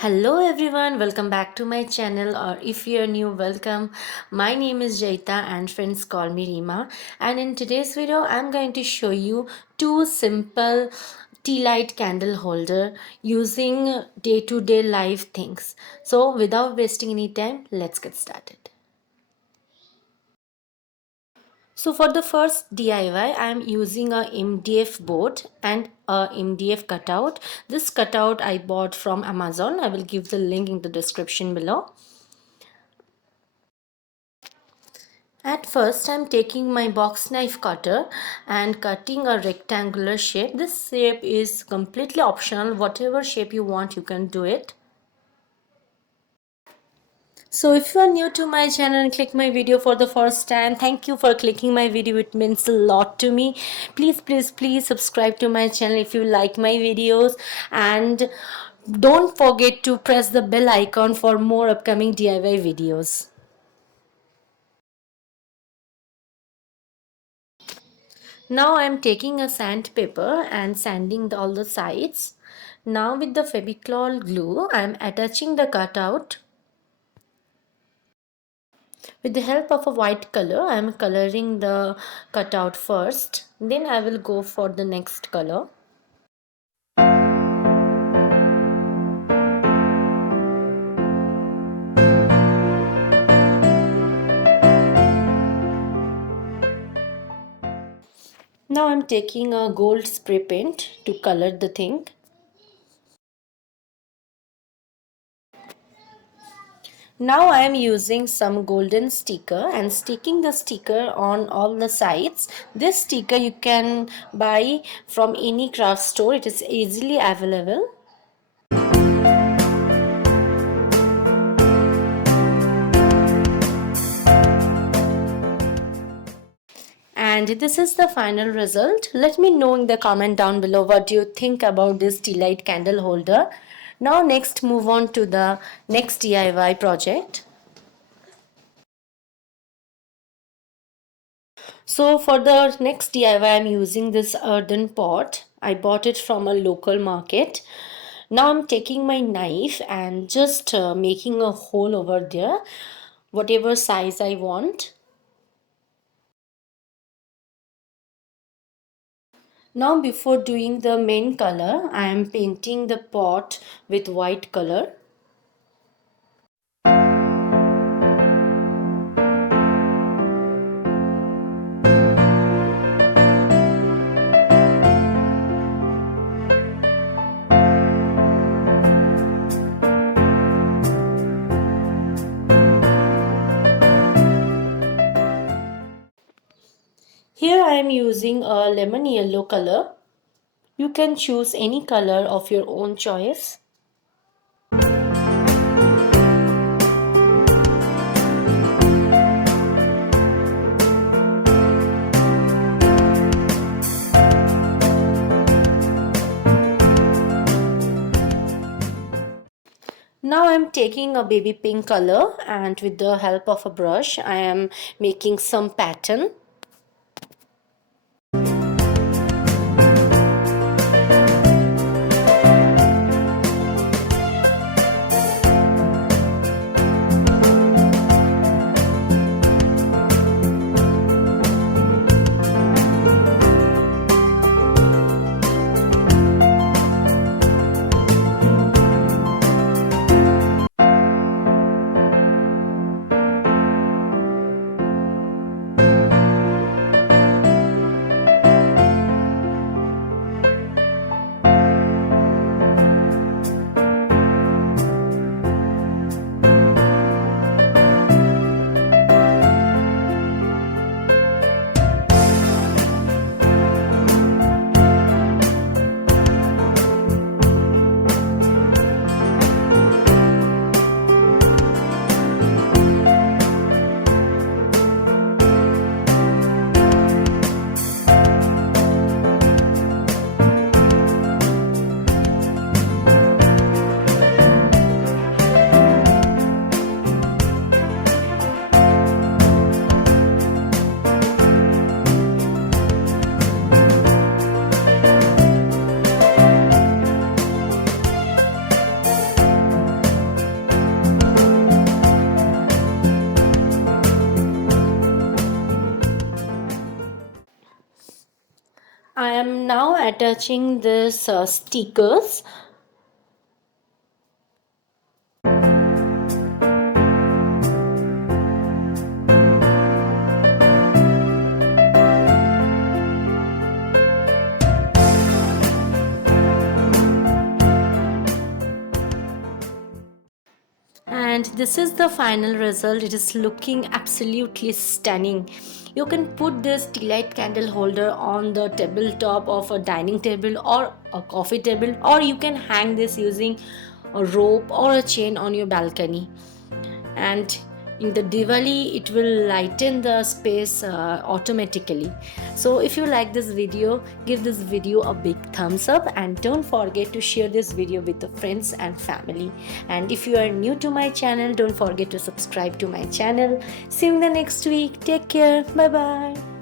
Hello everyone, welcome back to my channel, or if you're new, welcome. My name is Jaita and friends call me Rima, and in today's video I'm going to show you two simple tea light candle holder using day-to-day life things. So without wasting any time, let's get started. So for the first DIY, I am using a MDF board and a MDF cutout. This cutout I bought from Amazon. I will give the link in the description below. At first, I'm taking my box knife cutter and cutting a rectangular shape. This shape is completely optional. Whatever shape you want, you can do it. So if you are new to my channel and click my video for the first time, thank you for clicking my video. It means a lot to me. Please subscribe to my channel if you like my videos, and don't forget to press the bell icon for more upcoming DIY videos. Now I am taking a sandpaper and sanding all the sides. Now with the Fevicol glue, I am attaching the cutout. With the help of a white color, I am coloring the cutout first. Then I will go for the next color. Now I am taking a gold spray paint to color the thing. Now I am using some golden sticker and sticking the sticker on all the sides. This sticker you can buy from any craft store. It is easily available. And this is the final result. Let me know in the comment down below what you think about this tea light candle holder. Now next move on to the next DIY project. So for the next DIY, I'm using this earthen pot. I bought it from a local market. Now I'm taking my knife and just making a hole over there, whatever size I want. Now before doing the main color, I am painting the pot with white color. Here I am using a lemon yellow color. You can choose any color of your own choice. Now I am taking a baby pink color and with the help of a brush I am making some pattern. now attaching this stickers. And this is the final result. It is looking absolutely stunning. You can put this tea light candle holder on the tabletop of a dining table or a coffee table, or you can hang this using a rope or a chain on your balcony. And in the Diwali it will lighten the space automatically. So if you like this video, give this video a big thumbs up and don't forget to share this video with the friends and family. And if you are new to my channel, don't forget to subscribe to my channel. See you in the next week. Take care. Bye bye.